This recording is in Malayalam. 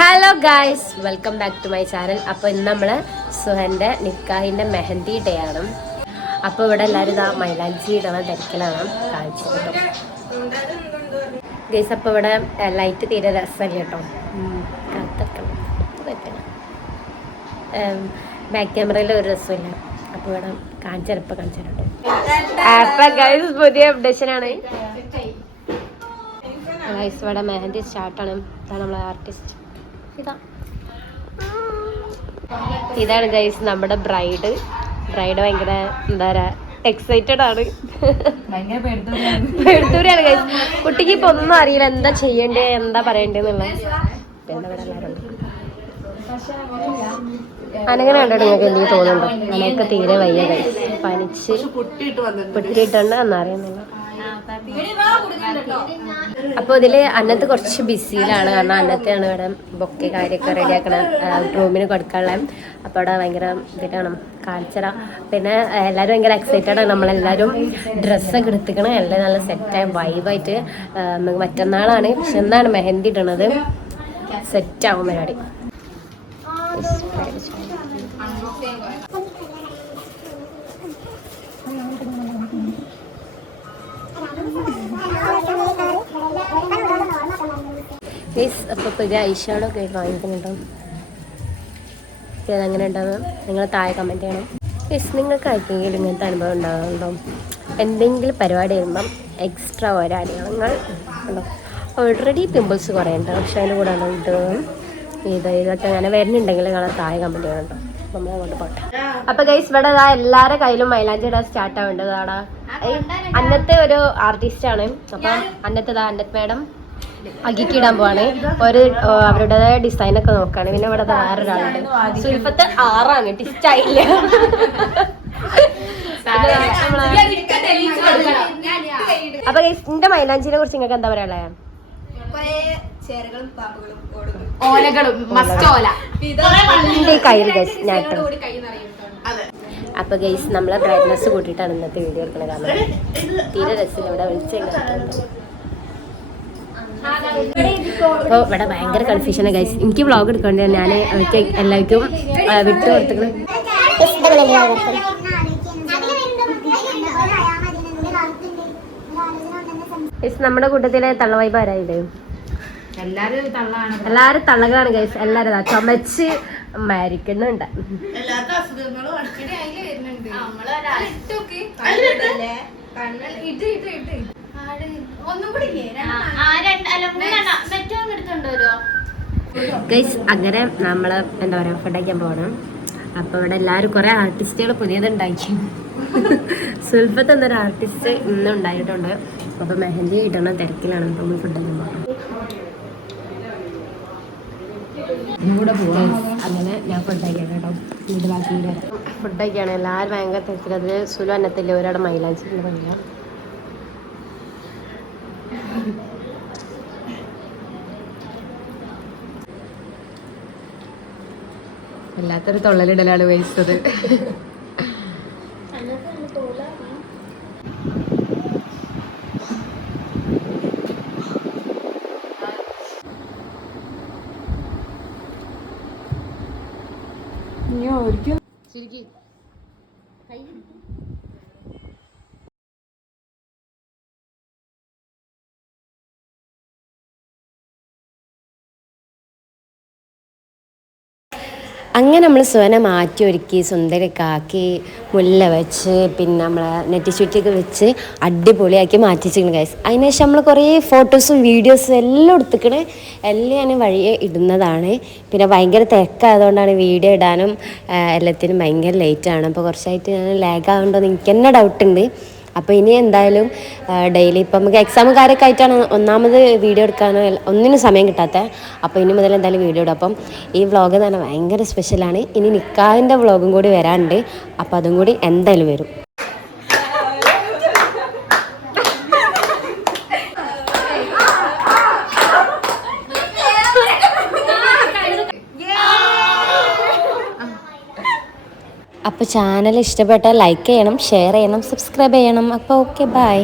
Hello guys, welcome back to my channel. അപ്പോൾ ഇന്ന് നമ്മൾ സുഹൻ്റെ നിക്കാഹിൻ്റെ മെഹന്തി ഡേ ആണ്. അപ്പോൾ ഇവിടെ എല്ലാവരും ഇതാ മൈലാഞ്ചി ഇടണ തിരക്കിലാണ് കാണിച്ചത് ഗൈസ്. അപ്പോൾ ഇവിടെ ലൈറ്റ് തീരെ രസമല്ല കേട്ടോ, കാത്തിക്കണം ബാക്ക് ക്യാമറയിൽ ഒരു രസമില്ല. അപ്പോൾ ഇവിടെ കാണിച്ചിരപ്പോൾ കാണിച്ചിട്ടോ. അപ്പോൾ ഗൈസ് പുതിയ അപ്ഡേഷനാണ് ഗൈസ്. ഇവിടെ മെഹന്തി സ്റ്റാർട്ടാണ്. ഇതാണ് നമ്മളെ ആർട്ടിസ്റ്റ്. ഇതാണ് ഗൈസ് നമ്മുടെ ബ്രൈഡ്. ഭയങ്കര എന്താ പറയാ എക്സൈറ്റഡ് ആണ്, പേടുത്തൂരാണ് ഗൈസ്. കുട്ടിക്ക് ഇപ്പൊ ഒന്നും അറിയില്ല എന്താ ചെയ്യണ്ടേ എന്താ പറയണ്ടേന്നുള്ള. പിന്നെ ഇവിടെ എല്ലാവരും അനങ്ങനെ കണ്ടിട്ട് നിങ്ങൾക്ക് എന്തെങ്കിലും തോന്നുന്നുണ്ടോ? അങ്ങനെയൊക്കെ തീരെ വയ്യ ഗൈസ്, പനിച്ച് പൊട്ടിയിട്ടുണ്ട് എന്നറിയുന്നില്ല. അപ്പോൾ ഇതില് അന്നത്തെ കുറച്ച് ബിസിയിലാണ്, കാരണം അന്നത്തെയാണ് ഇവിടെ ബൊക്കെ കാര്യമൊക്കെ റെഡിയാക്കണ റൂമിന് കൊടുക്കാനുള്ള. അപ്പോൾ അവിടെ ഭയങ്കര ഇതിലാണ് കാഴ്ചറ. പിന്നെ എല്ലാവരും ഭയങ്കര എക്സൈറ്റഡ് ആണ്. നമ്മളെല്ലാവരും ഡ്രസ്സൊക്കെ എടുത്തിക്കണം, എല്ലാം നല്ല സെറ്റായ വൈബായിട്ട്. മറ്റന്നാളാണ്, പക്ഷെ എന്നാണ് മെഹന്തി ഇടണത്. സെറ്റാവും പരിപാടി. അപ്പോൾ പുതിയ ഐഷാഡോ ഒക്കെ വാങ്ങിക്കുന്നുണ്ടോ? ഇതെങ്ങനെ ഉണ്ടാകും നിങ്ങൾ താഴെ കമൻറ്റ് ചെയ്യണം. നിങ്ങൾക്ക് ആർക്കെങ്കിലും ഇങ്ങനത്തെ അനുഭവം ഉണ്ടാകുന്നുണ്ടോ? എന്തെങ്കിലും പരിപാടി വരുമ്പം എക്സ്ട്രാ ഒരടയാളങ്ങൾ ഉണ്ടോ? ഓൾറെഡി പിമ്പിൾസ് കുറേ ഉണ്ട്, പക്ഷെ അതിന് കൂടെ ഇതൊക്കെ അങ്ങനെ വരുന്നുണ്ടെങ്കിൽ നിങ്ങൾ താഴെ കമൻറ്റ് ചെയ്യണുണ്ടോ? നമ്മൾ അങ്ങോട്ട് പോട്ടെ. അപ്പോൾ ഗൈസ് ഇവിടെ എല്ലാവരുടെ കയ്യിലും മൈലാഞ്ചി ഇടാൻ സ്റ്റാർട്ട് ആവേണ്ടത്. അവിടെ അന്നത്തെ ഒരു ആർട്ടിസ്റ്റാണ്. അപ്പം അന്നത്തെ മാഡം അകിക്കിടാൻ പോവാണ്. അവരുടേതായ ഡിസൈനൊക്കെ നോക്കാണ്. പിന്നെ ഇവിടെ വേറൊരാളുണ്ട്, സുൽഫത്ത് 6 ടിസ്റ്റായില്ല. അപ്പൊ എന്റെ മൈലാഞ്ചിനെ കുറിച്ച് നിങ്ങൾക്ക് എന്താ പറയാ? അപ്പൊ ഗൈസ് നമ്മളെ ബ്രൈറ്റ്നസ് കൂട്ടിയിട്ടാണ് ഇന്നത്തെ വീഡിയോ എടുക്കുന്നത്. കാരണം തീരെ രസം ഇവിടെ വിളിച്ചു. അപ്പോൾ ഇവിടെ ഭയങ്കര കൺഫ്യൂഷനാണ് ഗൈസ്. എനിക്ക് വ്ളോഗ് എടുക്കേണ്ടത് ഞാൻ എല്ലാവർക്കും വിട്ടു കൊടുത്തിട്ടുണ്ട്. നമ്മുടെ കൂട്ടത്തിലെ തള്ളവൈബ് ആരായത്? എല്ലാരും തള്ളകളാണ് ഗൈസ്. എല്ലാരും ചുമച്ച് മരിക്കുന്നുണ്ട്. ഗൈസ് അങ്ങനെ നമ്മള് എന്താ പറയാ ഫുഡ് കഴിക്കാൻ പോകണം. അപ്പൊ ഇവിടെ എല്ലാരും കുറെ ആർട്ടിസ്റ്റുകൾ പുതിയതുണ്ടാക്കി. സുൽഫത്ത് എന്നൊരു ആർട്ടിസ്റ്റ് ഇന്ന് ഉണ്ടായിട്ടുണ്ട്. അപ്പൊ മെഹന്തി ഇടണ തിരക്കിലാണ്. നമ്മൾ ഫുഡ് കഴിക്കാൻ പോകണം. അങ്ങനെ ഞാൻ ഫുഡ് കഴിക്കാം കേട്ടോ. വീട് ബാക്കി ഫുഡ് കഴിക്കാണ്. എല്ലാവരും ഭയങ്കര തിരക്കിൽ. അതിൽ സുലു അന്നത്തില്ല, ഒരാടെ മൈലാഞ്ചിയുള്ള ഭയങ്കര വല്ലാത്തൊരു തൊള്ളലിടലാണ് വഹിച്ചത്. ശരിക്കും അങ്ങനെ നമ്മൾ സുവനെ മാറ്റി ഒരുക്കി സുന്ദരിക്കാക്കി മുല്ല വെച്ച് പിന്നെ നമ്മളെ നെറ്റിച്ചുറ്റിയൊക്കെ വെച്ച് അടിപൊളിയാക്കി മാറ്റിച്ചിരിക്കണം ഗൈസ്. അതിനുശേഷം നമ്മൾ കുറേ ഫോട്ടോസും വീഡിയോസും എല്ലാം എടുത്തിക്കണേ. എല്ലാം ഞാൻ വഴിയെ ഇടുന്നതാണ്. പിന്നെ ഭയങ്കര തിരക്കായതുകൊണ്ടാണ് വീഡിയോ ഇടാനും എല്ലാത്തിനും ഭയങ്കര ലേറ്റാണ്. അപ്പോൾ കുറച്ചായിട്ട് ഞാൻ ലാഗ് ആവുന്നുണ്ടോ എനിക്ക് തന്നെ ഡൗട്ടുണ്ട്. അപ്പോൾ ഇനി എന്തായാലും ഡെയിലി ഇപ്പം നമുക്ക് എക്സാമും കാര്യമൊക്കെ ആയിട്ടാണ് ഒന്നാമത് വീഡിയോ എടുക്കാനോ ഒന്നിനും സമയം കിട്ടാത്തത്. അപ്പോൾ ഇനി മുതൽ എന്തായാലും വീഡിയോ ഇടും. അപ്പം ഈ വ്ളോഗ് എന്ന് പറഞ്ഞാൽ ഭയങ്കര സ്പെഷ്യലാണ്. ഇനി നിക്കാഹിൻ്റെ വ്ളോഗും കൂടി വരാനുണ്ട്. അപ്പോൾ അതും കൂടി എന്തായാലും വരും. അപ്പോൾ ചാനൽ ഇഷ്ടപ്പെട്ടാൽ ലൈക്ക് ചെയ്യണം, ഷെയർ ചെയ്യണം, സബ്സ്ക്രൈബ് ചെയ്യണം. അപ്പോൾ ഓക്കെ, ബൈ.